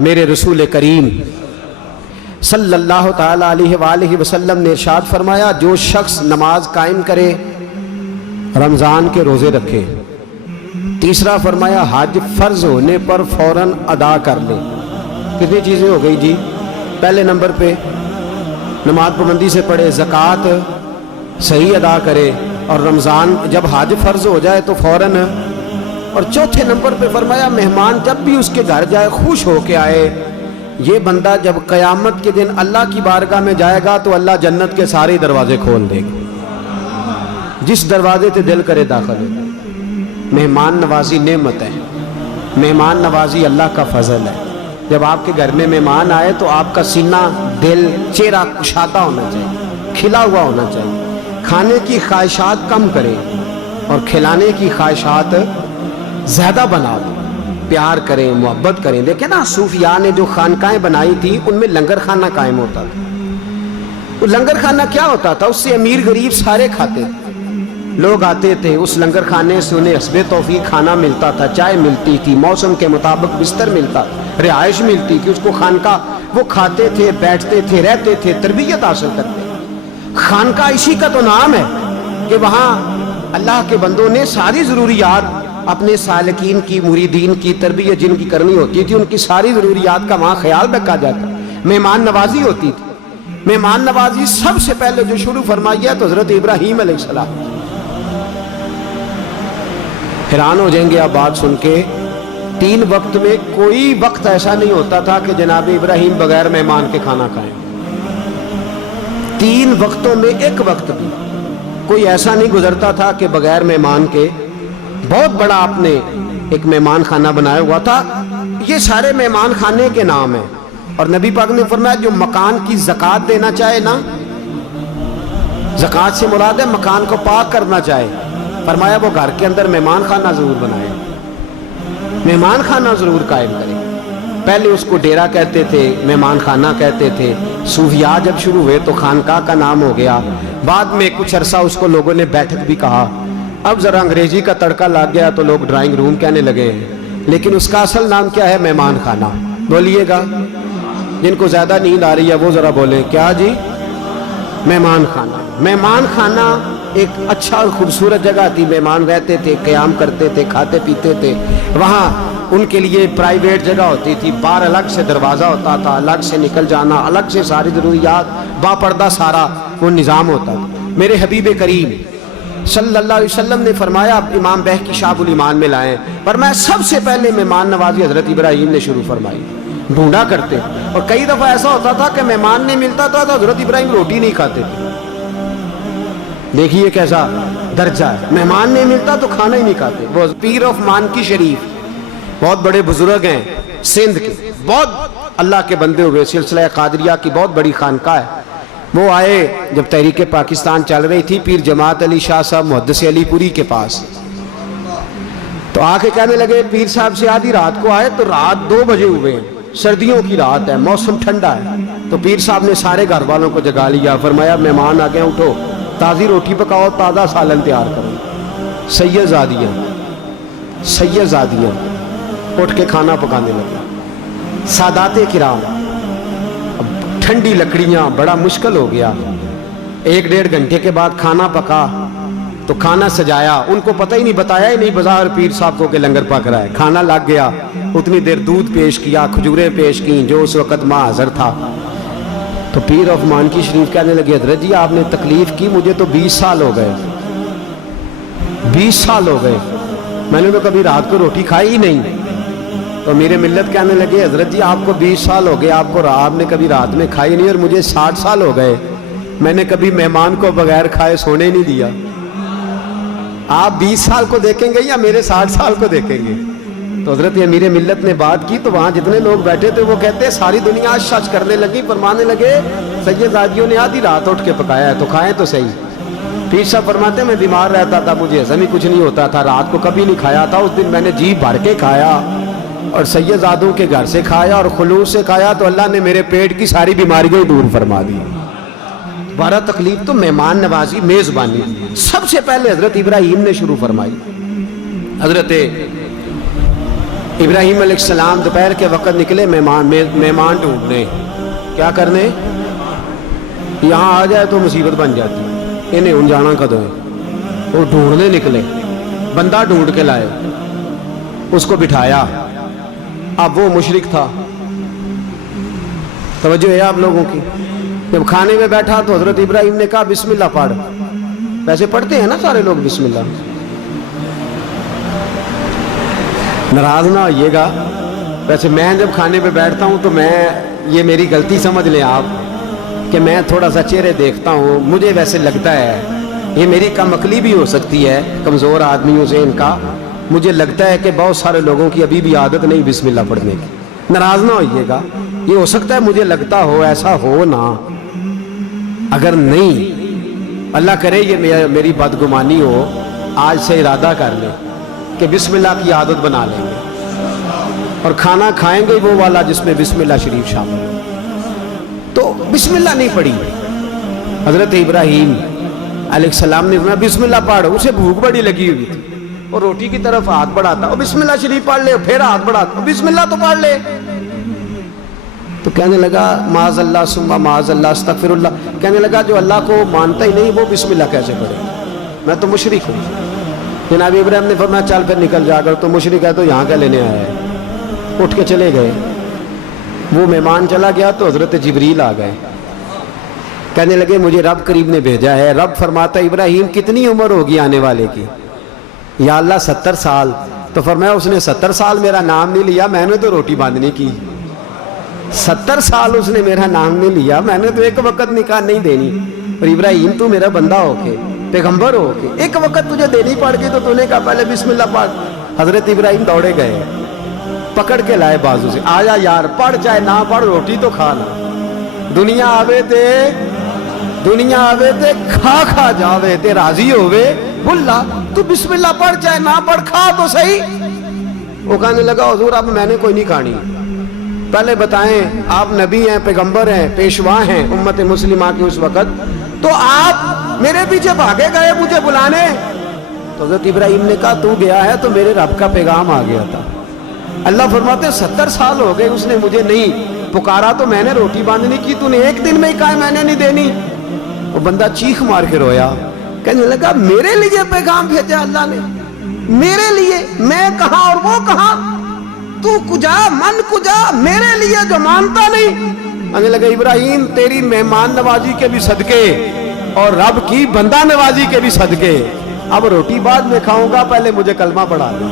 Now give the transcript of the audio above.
میرے رسول کریم صلی اللہ تعالیٰ علیہ وآلہ وسلم نے ارشاد فرمایا، جو شخص نماز قائم کرے، رمضان کے روزے رکھے، تیسرا فرمایا حج فرض ہونے پر فوراً ادا کر لے۔ کتنی چیزیں ہو گئی جی؟ پہلے نمبر پہ نماز پابندی سے پڑھے، زکوٰۃ صحیح ادا کرے، اور رمضان جب حج فرض ہو جائے تو فوراً، اور چوتھے نمبر پہ فرمایا مہمان جب بھی اس کے گھر جائے خوش ہو کے آئے۔ یہ بندہ جب قیامت کے دن اللہ کی بارگاہ میں جائے گا تو اللہ جنت کے سارے دروازے کھول دے گا، جس دروازے سے دل کرے داخل ہو۔ مہمان نوازی نعمت ہے، مہمان نوازی اللہ کا فضل ہے۔ جب آپ کے گھر میں مہمان آئے تو آپ کا سینہ، دل، چہرہ کشادہ ہونا چاہیے، کھلا ہوا ہونا چاہیے۔ کھانے کی خواہشات کم کریں اور کھلانے کی خواہشات زیادہ بنا دیں، پیار کریں، محبت کریں۔ دیکھیں نا، صوفیاء نے جو خانقاہیں بنائی تھی ان میں لنگر خانہ قائم ہوتا تھا۔ وہ لنگر خانہ کیا ہوتا تھا؟ اس سے امیر غریب سارے کھاتے تھے۔ لوگ آتے تھے، اس لنگر خانے سے انہیں حسب توفیق کھانا ملتا تھا، چائے ملتی تھی، موسم کے مطابق بستر ملتا، رہائش ملتی تھی۔ اس کو خانقاہ، وہ کھاتے تھے، بیٹھتے تھے، رہتے تھے، تربیت حاصل کرتے۔ خانقاہ اسی کا تو نام ہے کہ وہاں اللہ کے بندوں نے ساری ضروریات اپنے سالکین کی، مریدین کی تربیت جن کی کرنی ہوتی تھی، ان کی ساری ضروریات کا وہاں خیال رکھا جاتا۔ مہمان نوازی ہوتی تھی۔ مہمان نوازی سب سے پہلے جو شروع فرمائی ہے تو حضرت ابراہیم علیہ السلام۔ حیران ہو جائیں گے آپ بات سن کے، 3 وقت میں کوئی وقت ایسا نہیں ہوتا تھا کہ جناب ابراہیم بغیر مہمان کے کھانا کھائیں۔ 3 وقتوں میں ایک وقت بھی کوئی ایسا نہیں گزرتا تھا کہ بغیر مہمان کے۔ بہت بڑا آپ نے ایک مہمان خانہ بنایا ہوا تھا۔ یہ سارے مہمان خانے کے نام ہیں، اور نبی پاک نے فرمایا جو مکان کی زکوٰۃ دینا چاہے نا، زکوٰۃ سے مراد ہے مکان کو پاک کرنا چاہے، فرمایا وہ گھر کے اندر مہمان خانہ ضرور بنائے، مہمان خانہ ضرور قائم کرے۔ پہلے اس کو ڈیرا کہتے تھے، مہمان خانہ کہتے تھے۔ صوفیاء جب شروع ہوئے تو خانقاہ کا نام ہو گیا۔ بعد میں کچھ عرصہ اس کو لوگوں نے بیٹھک بھی کہا۔ اب ذرا انگریزی کا تڑکا لگ گیا تو لوگ ڈرائنگ روم کہنے لگے ہیں، لیکن اس کا اصل نام کیا ہے؟ مہمان خانہ۔ بولیے گا، جن کو زیادہ نیند آ رہی ہے وہ ذرا بولیں، کیا جی؟ مہمان خانہ۔ مہمان خانہ ایک اچھا خوبصورت جگہ تھی، مہمان رہتے تھے، قیام کرتے تھے، کھاتے پیتے تھے۔ وہاں ان کے لیے پرائیویٹ جگہ ہوتی تھی، باہر الگ سے دروازہ ہوتا تھا، الگ سے نکل جانا، الگ سے ساری ضروریات، با پردہ سارا وہ نظام ہوتا تھا۔ میرے حبیب کریم صلی اللہ علیہ وسلم نے فرمایا، امام بہقی شعب الایمان میں لائیں، فرمایا سب سے پہلے مہمان نوازی حضرت ابراہیم نے شروع فرمائی۔ ڈھونڈا کرتے، اور کئی دفعہ ایسا ہوتا تھا کہ مہمان نہیں ملتا تھا تو حضرت ابراہیم روٹی نہیں کھاتے تھے۔ دیکھیے کیسا درجہ ہے، مہمان نہیں ملتا تو کھانا ہی نہیں کھاتے۔ وہ پیر آف مانکی شریف بہت بڑے بزرگ ہیں سندھ کے، بہت اللہ کے بندے ہوئے، سلسلہ قادریہ کی بہت بڑی خانقاہ ہے۔ وہ آئے جب تحریک پاکستان چل رہی تھی، پیر جماعت علی شاہ صاحب محدث علی پوری کے پاس، تو آ کے کہنے لگے پیر صاحب سے آدھی رات کو آئے تو رات 2 بجے ہوئے ہیں، سردیوں کی رات ہے، موسم ٹھنڈا ہے۔ تو پیر صاحب نے سارے گھر والوں کو جگا لیا، فرمایا مہمان آ گئے، اٹھو، تازی روٹی پکاؤ، تازہ سالن تیار کرو۔ سیدزادیاں اٹھ کے کھانا پکانے لگے۔ سادات کرام، ٹھنڈی لکڑیاں، بڑا مشکل ہو گیا۔ 1-1.5 گھنٹے کے بعد کھانا پکا تو کھانا سجایا، ان کو پتہ ہی نہیں، بتایا ہی نہیں بازار پیر صاحب کو کہ لنگر پک رہا ہے۔ کھانا لگ گیا، اتنی دیر دودھ پیش کیا، کھجوریں پیش کیں، جو اس وقت ماں حضر تھا۔ تو پیر آف مانکی شریف کہنے لگے حضرت جی آپ نے تکلیف کی، مجھے تو 20 سال ہو گئے، 20 سال ہو گئے، میں نے تو کبھی رات کو روٹی کھائی ہی نہیں۔ تو میرے ملت کہنے لگے حضرت جی آپ کو 20 سال ہو گئے، آپ نے کبھی رات میں کھائی نہیں، اور مجھے 60 سال ہو گئے، میں نے کبھی مہمان کو بغیر کھائے سونے نہیں دیا۔ آپ 20 سال کو دیکھیں گے یا میرے 60 سال کو دیکھیں گے؟ تو حضرت امیر ملت نے بات کی تو وہاں جتنے لوگ بیٹھے تھے وہ کہتے ہیں ساری دنیا شش کرنے لگی، فرمانے لگے سیدزادیوں نے آدھی رات اٹھ کے پکایا ہے تو کھائیں تو صحیح۔ پیر صاحب فرماتے ہیں میں بیمار رہتا تھا، مجھے ہضم ہی کچھ نہیں ہوتا تھا، رات کو کبھی نہیں کھایا تھا، اس دن میں نے جی بھر کے کھایا اور سیدزادوں کے گھر سے کھایا اور خلوص سے کھایا تو اللہ نے میرے پیٹ کی ساری بیماریاں دور فرما دی۔ بارہ تکلیف تو مہمان نوازی، میزبانی سب سے پہلے حضرت ابراہیم نے شروع فرمائی۔ حضرت ابراہیم علیہ السلام دوپہر کے وقت نکلے مہمان ڈھونڈنے. کیا کرنے؟ یہاں آ جائے تو مصیبت بن جاتی. انہیں ہوں جانا کدوں ہے. وہ ڈھونڈنے نکلے, بندہ ڈھونڈ کے لائے, اس کو بٹھایا. اب وہ مشرک تھا. توجہ ہے آپ لوگوں کی. جب کھانے میں بیٹھا تو حضرت ابراہیم نے کہا بسم اللہ پڑھ. ویسے پڑھتے ہیں نا سارے لوگ بسم اللہ. ناراض نہ ہوئیے گا. ویسے میں جب کھانے پہ بیٹھتا ہوں تو یہ میری غلطی سمجھ لیں آپ کہ میں تھوڑا سا چہرے دیکھتا ہوں. مجھے ویسے لگتا ہے, یہ میری کم عقلی بھی ہو سکتی ہے, کمزور آدمیوں سے ان کا. مجھے لگتا ہے کہ بہت سارے لوگوں کی ابھی بھی عادت نہیں بسم اللہ پڑھنے کی. ناراض نہ ہوئیے گا. یہ ہو سکتا ہے مجھے لگتا ہو, ایسا ہو نہ. اگر نہیں, اللہ کرے یہ میری بدگمانی ہو, آج سے ارادہ کر لیں کہ بسم اللہ کی عادت بنا لیں گے, اور کھانا کھائیں گے وہ والا جس میں بسم اللہ شریف شامل ہو. تو بسم اللہ نہیں پڑھی. حضرت ابراہیم علیہ السلام نے فرمایا بسم اللہ پڑھ. اسے بھوک بڑی لگی ہوئی تھی, اور روٹی کی طرف ہاتھ بڑھاتا, اور بسم اللہ شریف پڑھ لے, پھر ہاتھ بڑھاتا, بسم اللہ تو پڑھ لے. تو کہنے لگا معاذ اللہ ثم معاذ اللہ استغفر اللہ. کہنے لگا جو اللہ کو مانتا ہی نہیں وہ بسم اللہ کیسے پڑھے؟ میں تو مشرک ہوں. جناب ابراہیم نے فرمایا چل پھر نکل جا کر, تو مشرک ہے تو یہاں کیا لینے آیا ہے. اٹھ کے چلے گئے. وہ مہمان چلا گیا تو حضرت جبریل آ گئے. کہنے لگے مجھے رب قریب نے بھیجا ہے. رب فرماتا ابراہیم کتنی عمر ہوگی آنے والے کی؟ یا اللہ 70 سال. تو فرمایا اس نے 70 سال میرا نام نہیں لیا, میں نے تو روٹی باندھنے کی. 70 سال اس نے میرا نام نہیں لیا, میں نے تو ایک وقت نکاح نہیں دینی. اور ابراہیم تو میرا بندہ ہو کے, پیغمبر ہو کے, ایک وقت تجھے دینی پڑ گئی, تو تو نے کہا پہلے بسم اللہ پڑھ. حضرت ابراہیم دوڑے گئے, پکڑ کے لائے بازو سے, آجا یار پڑھ چاہے نہ پڑھ, روٹی تو کھانا. دنیا آوے تے کھا جاوے تے راضی ہوئے. بھلا تو بسم اللہ پڑھ چاہے نہ پڑھ, کھا تو صحیح. وہ کہنے لگا حضور اب میں نے کوئی نہیں کھانی. پہلے بتائیں, آپ نبی ہیں, پیغمبر ہیں, پیشوا ہیں امت مسلمہ کی اس وقت, تو آپ میرے پیچھے بھاگے گئے مجھے بلانے. تو حضرت ابراہیم نے کہا تو گیا ہے تو میرے رب کا پیغام آ گیا تھا. اللہ فرماتے 70 سال ہو گئے اس نے مجھے نہیں پکارا, تو میں نے روٹی باندھنے کی, تو نے ایک دن میں ہی کہا میں نے نہیں دینی. وہ بندہ چیخ مار کے رویا, کہنے لگا میرے لیے پیغام بھیجا اللہ نے, میرے لیے. میں کہاں اور وہ کہاں, تو کجا من کجا, میرے لیے جو مانتا نہیں. کہنے لگا ابراہیم تیری مہمان نوازی کے بھی صدقے اور رب کی بندہ نوازی کے بھی صدقے, اب روٹی بعد میں کھاؤں گا, پہلے مجھے کلمہ پڑھا دو.